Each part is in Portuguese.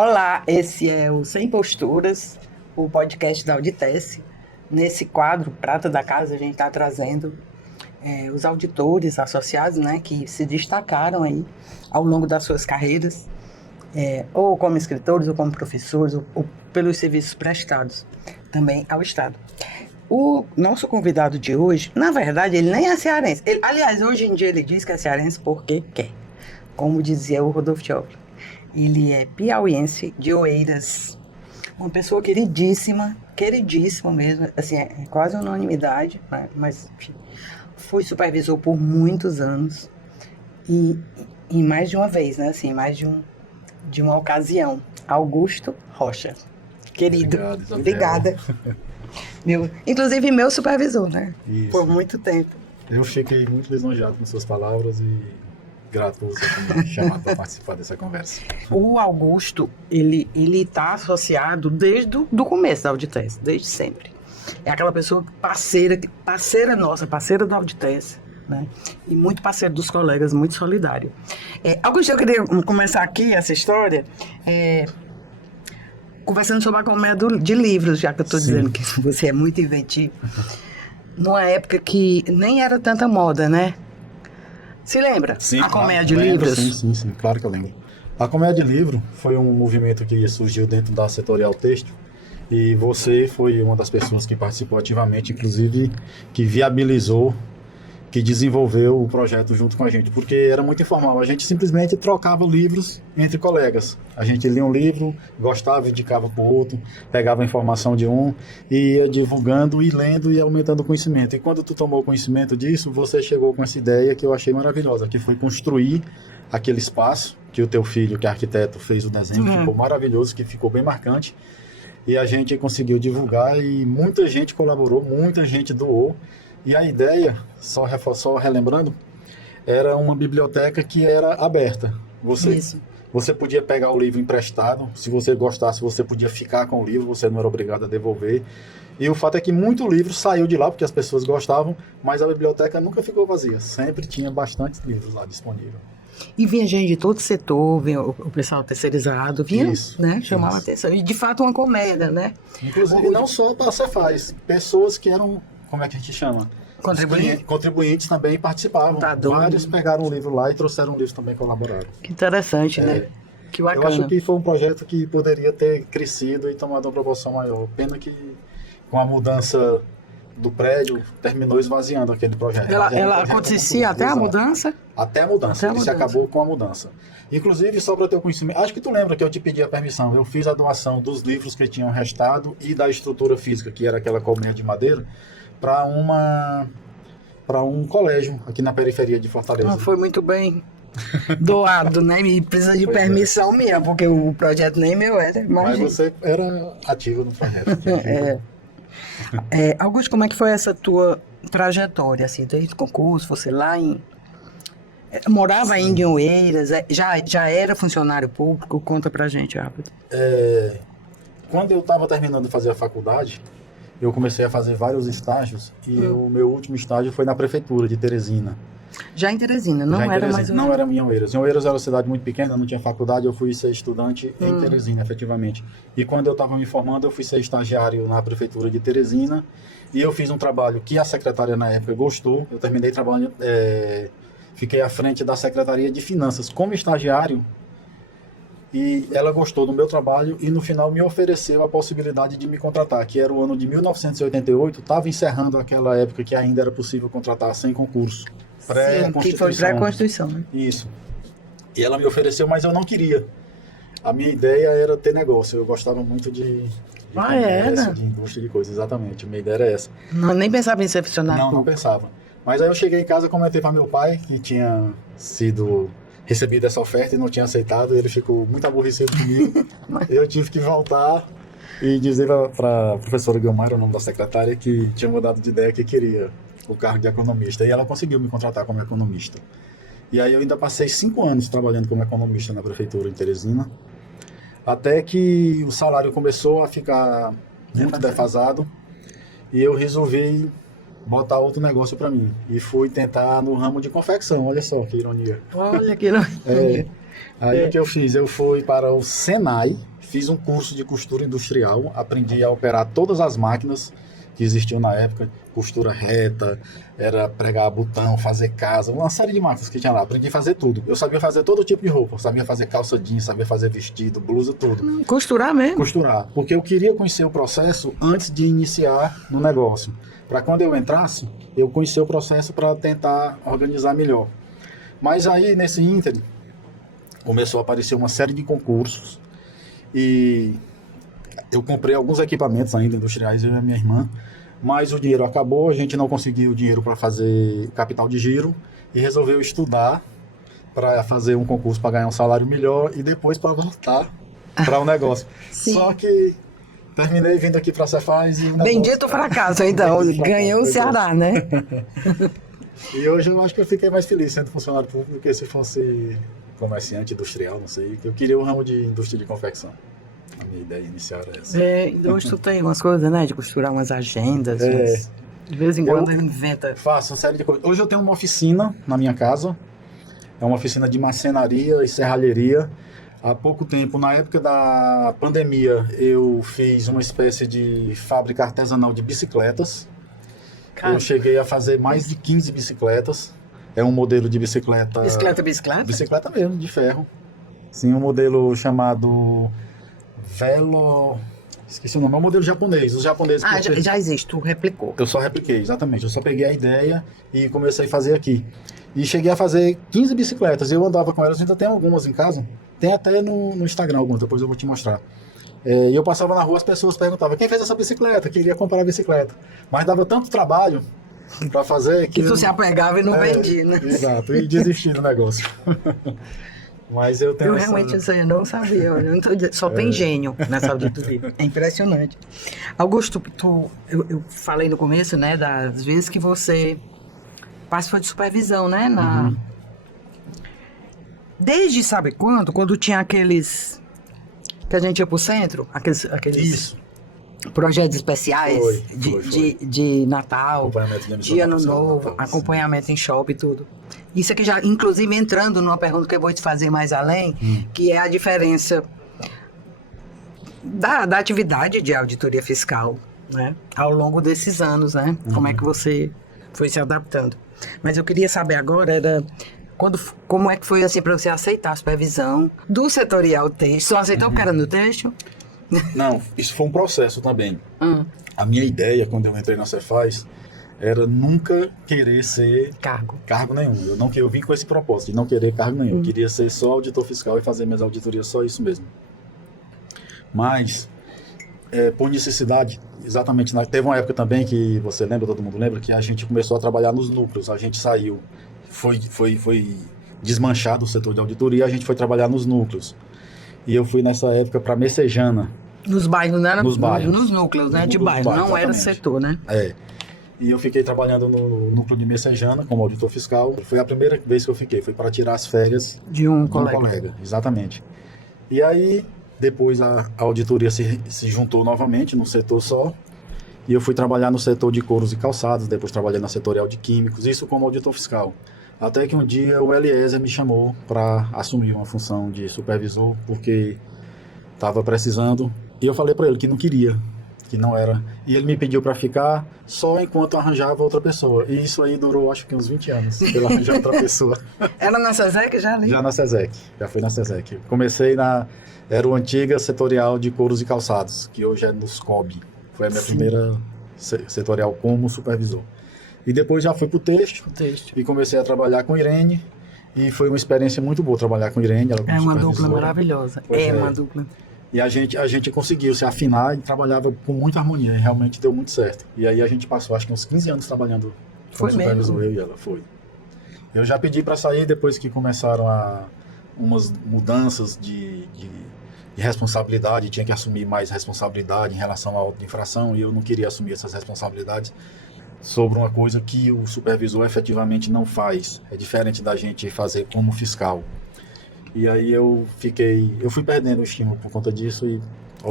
Olá, esse é o Sem Posturas, o podcast da Auditece. Nesse quadro, Prata da Casa, a gente está trazendo os auditores associados, né, que se destacaram aí ao longo das suas carreiras, ou como escritores, ou como professores, ou pelos serviços prestados também ao Estado. O nosso convidado de hoje, na verdade, ele nem é cearense. Aliás, hoje em dia ele diz que é cearense porque quer, como dizia o Rodolfo Teófilo. Ele é piauiense de Oeiras, uma pessoa queridíssima mesmo, assim, é quase unanimidade, né? Mas enfim, fui supervisor por muitos anos e mais de uma vez, né, assim, mais de uma ocasião. Augusto Rocha, querido, obrigada. Inclusive meu supervisor, né? Isso. Por muito tempo. Eu fiquei muito lisonjeado com suas palavras e grato por você ter me chamado para participar dessa conversa. O Augusto, ele está associado desde o começo da Auditece, desde sempre. É aquela pessoa parceira nossa, parceira da Auditece, né? E muito parceiro dos colegas, muito solidário. Augusto, eu queria começar aqui essa história conversando sobre a colmeia de livros, já que eu estou dizendo que você é muito inventivo. Numa época que nem era tanta moda, né? Se lembra? Sim, a colmeia de livros? Sim, claro que eu lembro. A colmeia de livro foi um movimento que surgiu dentro da Setorial Têxtil e você foi uma das pessoas que participou ativamente, inclusive que viabilizou, que desenvolveu o projeto junto com a gente, porque era muito informal. A gente simplesmente trocava livros entre colegas. A gente lia um livro, gostava, indicava para o outro, pegava a informação de um e ia divulgando e lendo e aumentando o conhecimento. E quando tu tomou conhecimento disso, você chegou com essa ideia que eu achei maravilhosa, que foi construir aquele espaço que o teu filho, que é arquiteto, fez o desenho, que ficou maravilhoso, que ficou bem marcante. E a gente conseguiu divulgar e muita gente colaborou, muita gente doou. E a ideia, só relembrando, era uma biblioteca que era aberta. Você podia pegar o livro emprestado, se você gostasse, você podia ficar com o livro, você não era obrigado a devolver. E o fato é que muito livro saiu de lá, porque as pessoas gostavam, mas a biblioteca nunca ficou vazia. Sempre tinha bastante livros lá disponível. E vinha gente de todo setor, vinha o pessoal terceirizado, vinha, né, chamava a atenção. E de fato uma comédia, né? Inclusive não só para a Cefaz, pessoas que eram... Como é que a gente chama? Contribuintes também participavam. Vários pegaram um livro lá e trouxeram um livro também, colaboraram. Que interessante, né? Que bacana. Eu acho que foi um projeto que poderia ter crescido e tomado uma proporção maior. Pena que com a mudança do prédio, terminou esvaziando aquele projeto. Ela acontecia até a mudança? Até a mudança. Ele se acabou com a mudança. Inclusive, só para ter o conhecimento, acho que tu lembra que eu te pedi a permissão. Eu fiz a doação dos livros que tinham restado e da estrutura física, que era aquela colmeia de madeira, para um colégio aqui na periferia de Fortaleza. Foi muito bem doado, né? E precisa de permissão minha, porque o projeto nem meu era. Mas você era ativo no projeto. Augusto, como é que foi essa tua trajetória, assim, desde o concurso, você lá morava ainda em Oeiras, já era funcionário público? Conta pra gente rápido. Quando eu estava terminando de fazer a faculdade, eu comecei a fazer vários estágios e o meu último estágio foi na prefeitura de Teresina. Já em Teresina, não era mais... Não era em Oeiras. Em Oeiras era uma cidade muito pequena, não tinha faculdade, eu fui ser estudante em Teresina, efetivamente. E quando eu estava me formando, eu fui ser estagiário na prefeitura de Teresina e eu fiz um trabalho que a secretária na época gostou. Eu terminei trabalhando, fiquei à frente da Secretaria de Finanças como estagiário e ela gostou do meu trabalho e no final me ofereceu a possibilidade de me contratar, que era o ano de 1988, estava encerrando aquela época que ainda era possível contratar sem concurso. Que foi pré-constituição, né? Isso. E ela me ofereceu, mas eu não queria. A minha ideia era ter negócio. Eu gostava muito de comércio, de indústria de coisas, exatamente. A minha ideia era essa. Não, nem pensava em ser funcionário. Não pensava. Mas aí eu cheguei em casa, comentei para meu pai, que tinha sido recebido essa oferta e não tinha aceitado. Ele ficou muito aborrecido comigo. Eu tive que voltar e dizer para a professora Guilmar, o nome da secretária, que tinha mudado de ideia, que queria o cargo de economista, e ela conseguiu me contratar como economista. E aí eu ainda passei 5 anos trabalhando como economista na prefeitura em Teresina, até que o salário começou a ficar muito defasado, e eu resolvi botar outro negócio para mim, e fui tentar no ramo de confecção. Olha só que ironia. Olha que ironia. Aí o que eu fiz? Eu fui para o Senai, fiz um curso de costura industrial, aprendi a operar todas as máquinas que existiam na época, costura reta, era pregar botão, fazer casa, uma série de máquinas que tinha lá. Aprendi a fazer tudo. Eu sabia fazer todo tipo de roupa, sabia fazer calça jeans, sabia fazer vestido, blusa, tudo. Costurar mesmo? Costurar, porque eu queria conhecer o processo antes de iniciar no negócio. Para quando eu entrasse, eu conhecer o processo para tentar organizar melhor. Mas aí, nesse ínterim, começou a aparecer uma série de concursos e eu comprei alguns equipamentos ainda industriais, eu e a minha irmã, mas o dinheiro acabou, a gente não conseguiu dinheiro para fazer capital de giro e resolveu estudar para fazer um concurso para ganhar um salário melhor e depois para voltar para o negócio. Só que terminei vindo aqui para a Cefaz e... Bendito fracasso, então. Ganhou o Ceará, né? E hoje eu acho que eu fiquei mais feliz sendo funcionário público do que se fosse comerciante industrial, não sei. Eu queria o ramo de indústria de confecção. A minha ideia inicial era essa. Hoje tu tem umas coisas, né? De costurar umas agendas. De vez em quando eu inventa. Faço uma série de coisas. Hoje eu tenho uma oficina na minha casa. É uma oficina de marcenaria e serralheria. Há pouco tempo, na época da pandemia, eu fiz uma espécie de fábrica artesanal de bicicletas. Eu cheguei a fazer mais de 15 bicicletas. É um modelo de bicicleta... Bicicleta? Bicicleta mesmo, de ferro. Sim, um modelo chamado Velo... Esqueci o nome, é um modelo japonês. Os japoneses... Já existe, tu replicou. Eu só repliquei, exatamente. Eu só peguei a ideia e comecei a fazer aqui. E cheguei a fazer 15 bicicletas. Eu andava com elas, ainda tem algumas em casa. Tem até no Instagram algumas, depois eu vou te mostrar. E eu passava na rua, as pessoas perguntavam, quem fez essa bicicleta? Queria comprar a bicicleta. Mas dava tanto trabalho para fazer que tu se apegava e não vendia, né? Exato, e desisti do negócio. Mas eu tenho realmente isso aí eu não sabia. Só tem gênio nessa auditoria. É impressionante. Augusto, eu falei no começo, né, das vezes que você participou de supervisão, né? Desde sabe quando? Quando tinha aqueles que a gente ia pro centro, aqueles Isso. projetos especiais Foi. de Natal, de Ano Novo, Natal, acompanhamento em shopping e tudo. Isso aqui já, inclusive, entrando numa pergunta que eu vou te fazer mais além, que é a diferença da atividade de auditoria fiscal, né, ao longo desses anos, né? Como é que você foi se adaptando. Mas eu queria saber agora, como é que foi assim para você aceitar a supervisão do setorial texto? Só aceitou porque era no texto? Não, isso foi um processo também. A minha ideia, quando eu entrei na Cefaz, era nunca querer ser cargo nenhum. Eu vim com esse propósito de não querer cargo nenhum. Eu queria ser só auditor fiscal e fazer minhas auditorias, só isso mesmo. Mas, por necessidade, exatamente, teve uma época também que, você lembra, todo mundo lembra, que a gente começou a trabalhar nos núcleos. A gente saiu, foi desmanchado o setor de auditoria, a gente foi trabalhar nos núcleos. E eu fui nessa época para Messejana. Nos bairros, não era? Nos bairros. Nos núcleos, né? De bairro, não era setor, né? E eu fiquei trabalhando no núcleo de Messejana como auditor fiscal. Foi a primeira vez que eu fiquei, foi para tirar as férias de um colega. Exatamente. E aí, depois a auditoria se juntou novamente num setor só. E eu fui trabalhar no setor de couros e calçados, depois trabalhei na setorial de químicos, isso como auditor fiscal. Até que um dia o Eliezer me chamou para assumir uma função de supervisor, porque estava precisando. E eu falei para ele que não queria, que não era. E ele me pediu para ficar só enquanto arranjava outra pessoa. E isso aí durou, acho que uns 20 anos, para arranjar outra pessoa. Era na SESEC já ali? Já na SESEC, já fui na SESEC. Comecei era o antiga setorial de couros e calçados, que hoje é nos COB. Foi a minha primeira setorial como supervisor. E depois já fui para o texto e comecei a trabalhar com Irene. E foi uma experiência muito boa trabalhar com Irene. Ela é uma dupla maravilhosa. Uma dupla. E a gente conseguiu se afinar e trabalhava com muita harmonia. E realmente deu muito certo. E aí a gente passou, acho que uns 15 anos trabalhando como supervisor, eu e ela. Foi. Eu já pedi para sair depois que começaram umas mudanças de responsabilidade. Tinha que assumir mais responsabilidade em relação à auto infração. E eu não queria assumir essas responsabilidades sobre uma coisa que o supervisor efetivamente não faz. É diferente da gente fazer como fiscal. E aí eu fui perdendo o estímulo por conta disso e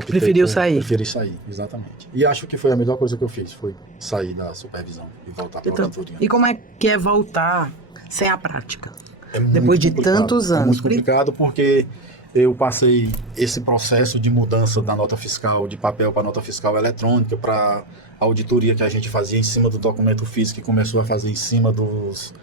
preferi sair, exatamente. E acho que foi a melhor coisa que eu fiz, foi sair da supervisão e voltar para a auditoria. E como é que é voltar sem a prática? Depois de tantos anos. É muito complicado porque eu passei esse processo de mudança da nota fiscal de papel para nota fiscal eletrônica, para a auditoria que a gente fazia em cima do documento físico e começou a fazer em cima dos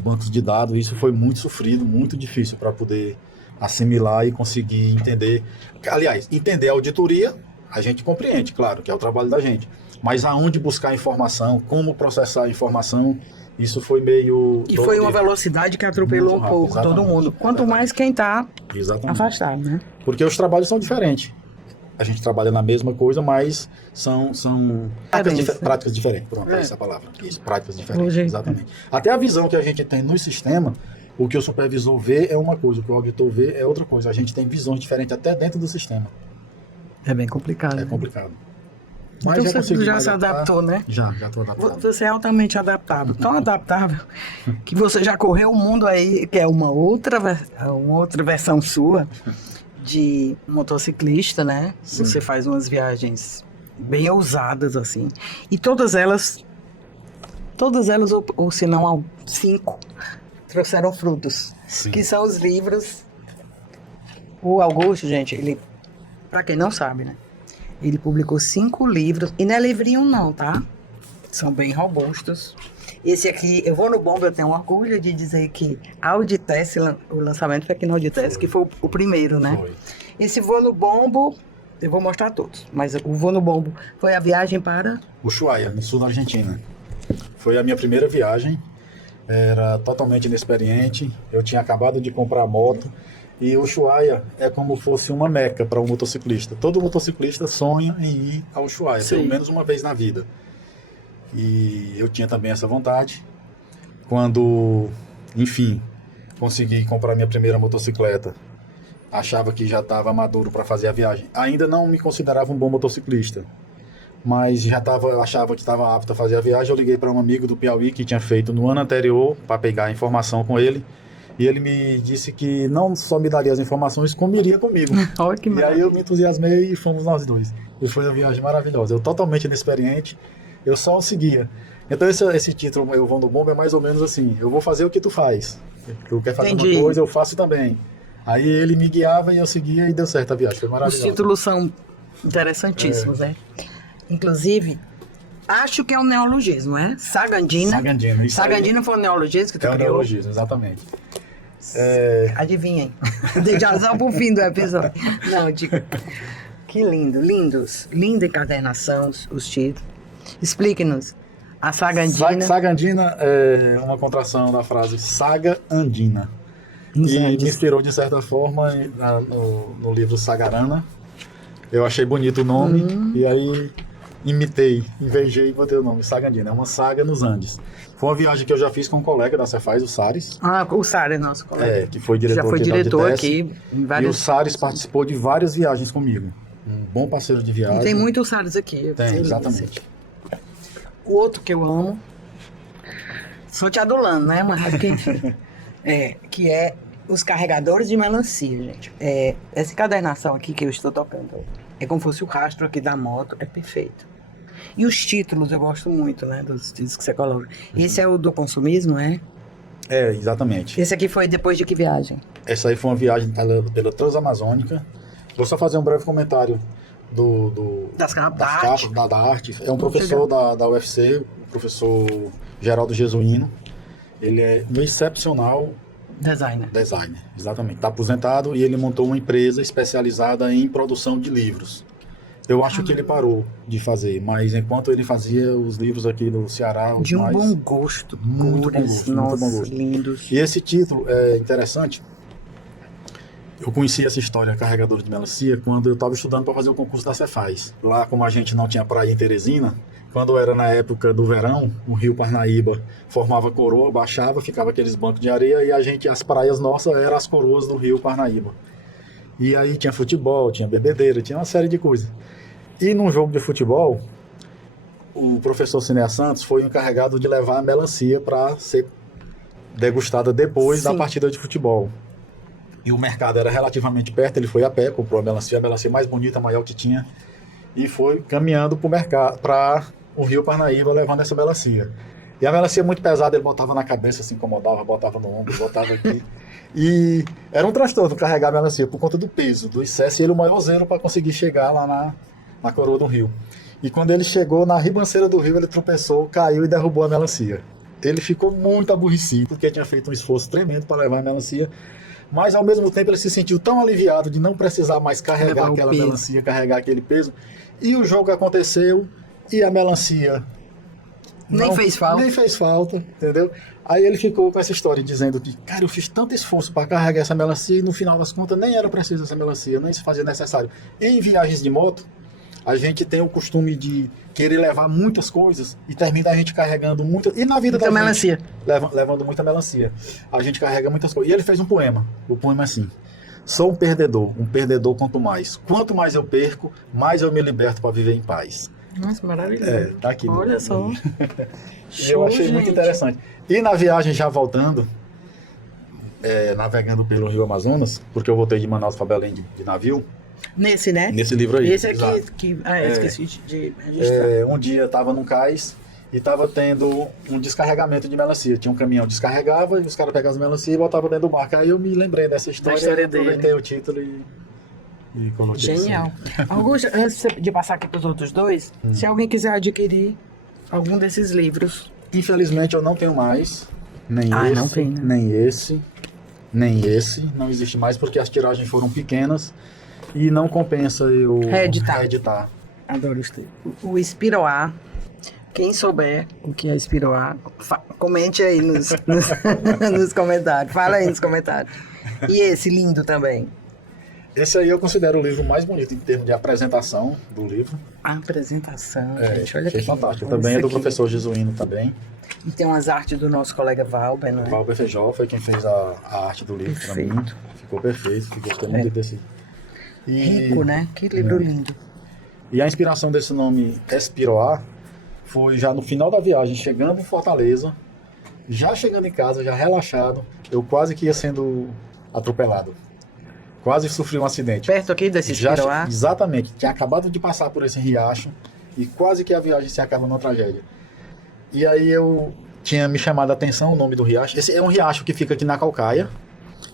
bancos de dados. Isso foi muito sofrido, muito difícil para poder assimilar e conseguir entender. Aliás, entender a auditoria, a gente compreende, claro, que é o trabalho da gente. Mas aonde buscar informação, como processar a informação, isso foi meio... E foi uma velocidade que atropelou um pouco todo mundo. Quanto mais quem está afastado, né? Porque os trabalhos são diferentes. A gente trabalha na mesma coisa, mas são práticas diferentes. Pronto, essa é a palavra. Isso, práticas diferentes, exatamente. Até a visão que a gente tem no sistema, o que o supervisor vê é uma coisa, o que o auditor vê é outra coisa. A gente tem visões diferentes até dentro do sistema. É bem complicado. É complicado. Mas então você já se adaptou, né? Já estou adaptado. Você é altamente adaptável. Tão adaptável que você já correu o mundo aí, que é uma outra versão sua de motociclista, né? Sim. Você faz umas viagens bem ousadas, assim. E todas elas, ou se não 5, trouxeram frutos. Sim. Que são os livros. O Augusto, gente, ele, pra quem não sabe, né? Ele publicou 5 livros, e não é livrinho não, tá? São bem robustos. Esse aqui, eu vou no Bombo, eu tenho orgulho de dizer que a Auditesse, o lançamento foi aqui na Auditesse, que foi o primeiro, né? Foi. Esse Vou no Bombo, eu vou mostrar todos, mas o Vou no Bombo foi a viagem para... Ushuaia, no sul da Argentina. Foi a minha primeira viagem, era totalmente inexperiente, eu tinha acabado de comprar a moto, e o Ushuaia é como fosse uma meca para um motociclista. Todo motociclista sonha em ir ao Ushuaia, pelo menos uma vez na vida. E eu tinha também essa vontade. Quando, enfim, consegui comprar minha primeira motocicleta, achava que já estava maduro para fazer a viagem. Ainda não me considerava um bom motociclista, mas achava que estava apto a fazer a viagem. Eu liguei para um amigo do Piauí que tinha feito no ano anterior para pegar a informação com ele. E ele me disse que não só me daria as informações, como iria comigo. Olha que maravilha. E aí eu me entusiasmei e fomos nós dois. E foi uma viagem maravilhosa. Eu totalmente inexperiente, eu só seguia. Então esse título, Eu Vou no Bombo, é mais ou menos assim: eu vou fazer o que tu faz. Tu quer fazer uma coisa, eu faço também. Aí ele me guiava e eu seguia e deu certo a viagem. Foi maravilhoso. Os títulos são interessantíssimos, né? Inclusive... Acho que é um neologismo, é? Sagandina. Sagandina, isso. Sagandina foi um neologismo que tu criou? É um neologismo, exatamente. Adivinhem. Deixa pro fim do episódio. Não, diga. Que lindo, lindos. Linda encadernação, os títulos. Explique-nos. A Sagandina. Sagandina é uma contração da frase Saga Andina. E me inspirou de certa forma no livro Sagarana. Eu achei bonito o nome e aí invejei e botei o nome Sagandina. É uma saga nos Andes. Foi uma viagem que eu já fiz com um colega da Cefaz, o Sares. Ah, o Sares, nosso colega. Que foi diretor, já foi diretor aqui. E o Sares participou de várias viagens comigo. Um bom parceiro de viagem. E tem muitos Sares aqui. Tem, exatamente. O outro que eu amo, só te adulando, né? Mas enfim, que é os carregadores de melancia, gente. Essa encadernação aqui que eu estou tocando é como se fosse o rastro aqui da moto, é perfeito. E os títulos eu gosto muito, né? Dos títulos que você coloca. Esse é o do consumismo, é? É, exatamente. Esse aqui foi depois de que viagem? Essa aí foi uma viagem pela Transamazônica. Vou só fazer um breve comentário das capas da arte. É um professor da UFC, o professor Geraldo Jesuíno. Ele é um excepcional designer, exatamente. Está aposentado e ele montou uma empresa especializada em produção de livros. Eu acho que ele parou de fazer, mas enquanto ele fazia os livros aqui no Ceará... De um bom gosto. Muito bom gosto. Nossa, lindos. E esse título é interessante. Eu conheci essa história, Carregador de Melancia, quando eu estava estudando para fazer o concurso da Cefaz. Lá, como a gente não tinha praia em Teresina, quando era na época do verão, o rio Parnaíba formava coroa, baixava, ficava aqueles bancos de areia e as praias nossas eram as coroas do rio Parnaíba. E aí tinha futebol, tinha bebedeira, tinha uma série de coisas. E num jogo de futebol, o professor Cinéa Santos foi encarregado de levar a melancia para ser degustada depois da partida de futebol. E o mercado era relativamente perto, ele foi a pé, comprou a melancia mais bonita, maior que tinha, e foi caminhando para o rio Parnaíba levando essa melancia. E a melancia muito pesada, ele botava na cabeça, se incomodava, botava no ombro, botava aqui. E era um transtorno carregar a melancia por conta do peso, do excesso, e ele o maior zelo para conseguir chegar lá na coroa do rio. E quando ele chegou na ribanceira do rio, ele tropeçou, caiu e derrubou a melancia. Ele ficou muito aborrecido, porque tinha feito um esforço tremendo para levar a melancia, mas ao mesmo tempo ele se sentiu tão aliviado de não precisar mais carregar aquela melancia, carregar aquele peso. E o jogo aconteceu e a melancia nem fez falta, entendeu? Aí ele ficou com essa história dizendo que, cara, eu fiz tanto esforço para carregar essa melancia e no final das contas nem era preciso essa melancia, nem se fazia necessário. Em viagens de moto, a gente tem o costume de querer levar muitas coisas e termina a gente carregando muita... E na vida da melancia. Gente, levando muita melancia. A gente carrega muitas coisas. E ele fez um poema. O poema é assim: sou um perdedor quanto mais eu perco, mais eu me liberto para viver em paz. Nossa, maravilhoso. Tá aqui. Olha só. Eu achei muito interessante. E na viagem já voltando, navegando pelo Rio Amazonas, porque eu voltei de Manaus para Belém de navio. Nesse, né? Nesse livro aí. Esse aqui, esqueci de registrar. Um dia estava num cais e estava tendo um descarregamento de melancia. Tinha um caminhão, descarregava e os caras pegavam as melancia e botavam dentro do barco. Aí eu me lembrei dessa história, aproveitei o título e coloquei. Genial. Augusto, antes de passar aqui para os outros dois, se alguém quiser adquirir algum desses livros. Infelizmente eu não tenho mais. Nem não tem, né? nem esse. Não existe mais porque as tiragens foram pequenas. E não compensa eu reeditar. Adoro isso. O Espiroá. Quem souber o que é Espiroá, comente aí nos comentários. Fala aí nos comentários. E esse lindo também. Esse aí eu considero o livro mais bonito em termos de apresentação do livro. A apresentação, gente, olha aqui. Fantástico. Também é do professor Jesuíno também. E tem umas artes do nosso colega Valber, não é? Valber Feijó foi quem fez a arte do livro para mim. Ficou perfeito, gostei muito desse. Rico, né? Que livro lindo. E a inspiração desse nome Espiroá foi já no final da viagem, chegando em Fortaleza, já chegando em casa, já relaxado, eu quase que ia sendo atropelado. Quase sofri um acidente. Perto aqui desse Espiroá? Exatamente. Tinha acabado de passar por esse riacho e quase que a viagem se acaba numa tragédia. E aí eu tinha me chamado a atenção o nome do riacho. Esse é um riacho que fica aqui na Calcaia.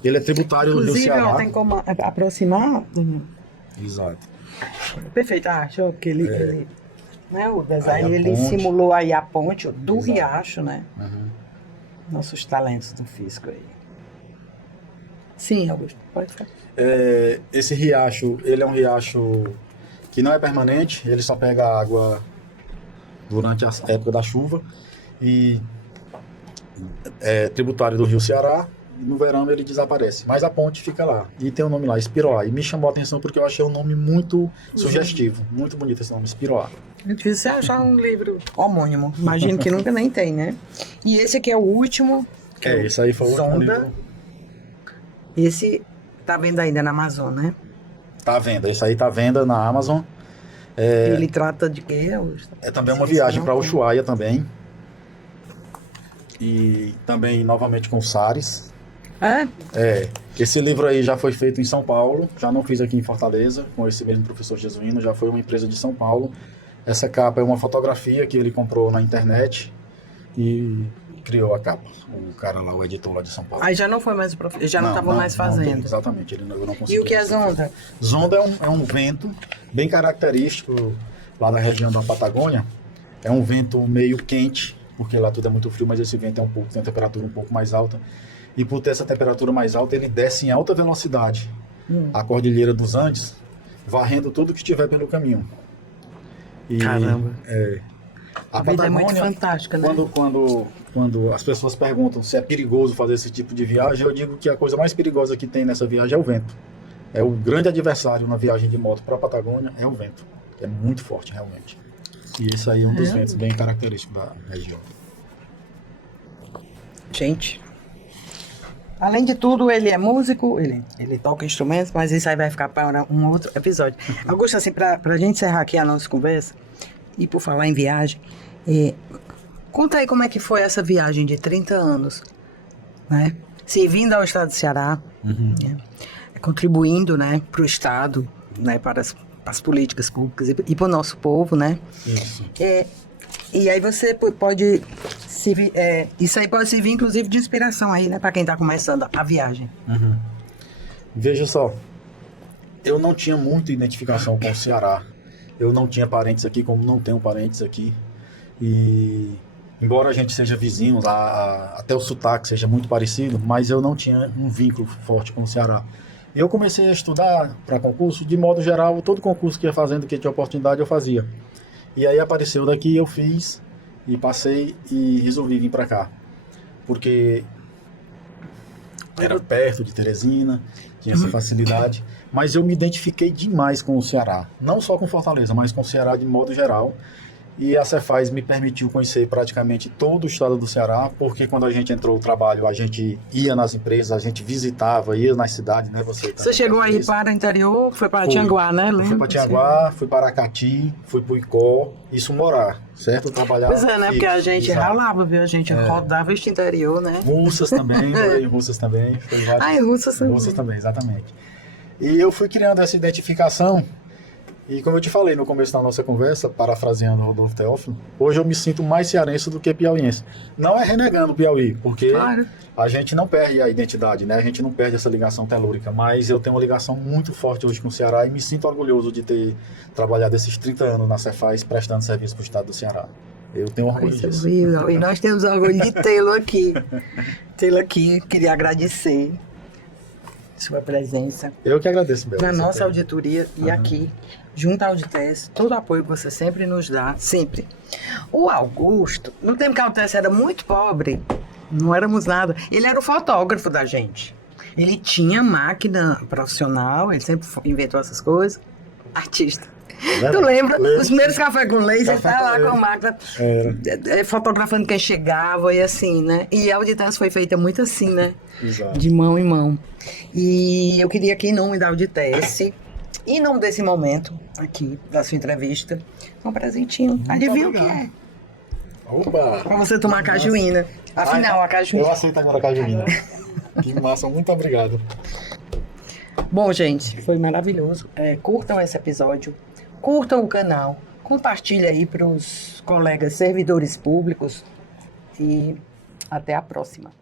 Ele é tributário do Rio Ceará. Inclusive, tem como aproximar. Exato. Perfeito, achou que ele né, o design ele simulou aí a ponte do riacho, né? Uhum. Nossos talentos do físico aí. Sim, Augusto, pode falar. Esse riacho, ele é um riacho que não é permanente, ele só pega água durante a época da chuva e é tributário do Rio Ceará. No verão ele desaparece, mas a ponte fica lá e tem o nome lá, Espiroá, e me chamou a atenção porque eu achei um nome muito sugestivo, muito bonito esse nome, Espiroá. É difícil você achar um livro homônimo, imagino que nunca nem tem, né? E esse aqui é o último. Esse aí foi o último livro. Esse tá vendo ainda na Amazon, né? Tá à venda, esse aí tá à venda na Amazon. Ele trata de quê, Augusto? É também uma viagem para Ushuaia também. E também novamente com Sares. Esse livro aí já foi feito em São Paulo, já não fiz aqui em Fortaleza, com esse mesmo professor Jesuíno, já foi uma empresa de São Paulo. Essa capa é uma fotografia que ele comprou na internet e criou a capa, o cara lá, o editor lá de São Paulo. Aí já não foi mais o professor, já não estava mais fazendo. Exatamente, eu não consegui. E o que é zonda? Zonda é um vento bem característico lá da região da Patagônia, é um vento meio quente, porque lá tudo é muito frio, mas esse vento tem uma temperatura um pouco mais alta. E por ter essa temperatura mais alta, ele desce em alta velocidade a Cordilheira dos Andes, varrendo tudo que estiver pelo caminho. Caramba. A vida é muito fantástica, né? Quando as pessoas perguntam se é perigoso fazer esse tipo de viagem, eu digo que a coisa mais perigosa que tem nessa viagem é o vento. É o grande adversário na viagem de moto para a Patagônia, é o vento. É muito forte, realmente. E esse aí é um dos ventos bem característicos da região. Gente, além de tudo, ele é músico, ele toca instrumentos, mas isso aí vai ficar para um outro episódio. Augusto, assim, para a gente encerrar aqui a nossa conversa, e por falar em viagem, conta aí como é que foi essa viagem de 30 anos, né? Servindo ao estado do Ceará, né? Contribuindo, né, para o estado, né, para as políticas públicas e para o nosso povo, né? Isso. E aí você pode isso aí pode servir inclusive de inspiração aí, né, para quem está começando a viagem. Uhum. Veja só, eu não tinha muita identificação com o Ceará. Eu não tinha parentes aqui, como não tenho parentes aqui. E embora a gente seja vizinhos, até o sotaque seja muito parecido, mas eu não tinha um vínculo forte com o Ceará. Eu comecei a estudar para concurso, de modo geral, todo concurso que ia fazendo, que tinha oportunidade, eu fazia. E aí apareceu daqui, eu fiz, e passei, e resolvi vir para cá. Porque era perto de Teresina, tinha essa facilidade, mas eu me identifiquei demais com o Ceará. Não só com Fortaleza, mas com o Ceará de modo geral. E a Cefaz me permitiu conhecer praticamente todo o estado do Ceará, porque quando a gente entrou no trabalho, a gente ia nas empresas, a gente visitava, ia nas cidades, né? Você chegou aí para o interior, foi para Tianguá, né? Fui para Tianguá, fui para Aracati, fui para o Icó, isso morar, certo? Trabalhar. Pois é, né? Porque a gente ralava, viu? A gente rodava este interior, né? Russas também, morei em Russas também. Em Russas também. Russas também, exatamente. E eu fui criando essa identificação. E como eu te falei no começo da nossa conversa, parafraseando o Rodolfo Teófilo, hoje eu me sinto mais cearense do que piauiense. Não é renegando o Piauí, porque a gente não perde a identidade, né? A gente não perde essa ligação telúrica, mas eu tenho uma ligação muito forte hoje com o Ceará e me sinto orgulhoso de ter trabalhado esses 30 anos na Cefaz prestando serviço para o estado do Ceará. Eu tenho orgulho disso. E nós temos orgulho de tê-lo aqui. Queria agradecer sua presença. Eu que agradeço, Bela. Na nossa auditoria e aqui, junto à Auditese, todo o apoio que você sempre nos dá, sempre. O Augusto, no tempo que a Auditese era muito pobre, não éramos nada, ele era o fotógrafo da gente. Ele tinha máquina profissional, ele sempre inventou essas coisas. Artista. Tu lembra? Os primeiros café com leite, ele tá lá com a máquina, fotografando quem chegava e assim, né? E a Auditese foi feita muito assim, né? Exato. De mão em mão. E eu queria aqui, em nome da Auditese, e em nome desse momento aqui, da sua entrevista, um presentinho. Adivinha o que é? Opa! Pra você tomar a cajuína. Afinal, a cajuína. Eu aceito agora a cajuína. Que massa, muito obrigado. Bom, gente, foi maravilhoso. Curtam esse episódio, curtam o canal, compartilhem aí para os colegas servidores públicos e até a próxima.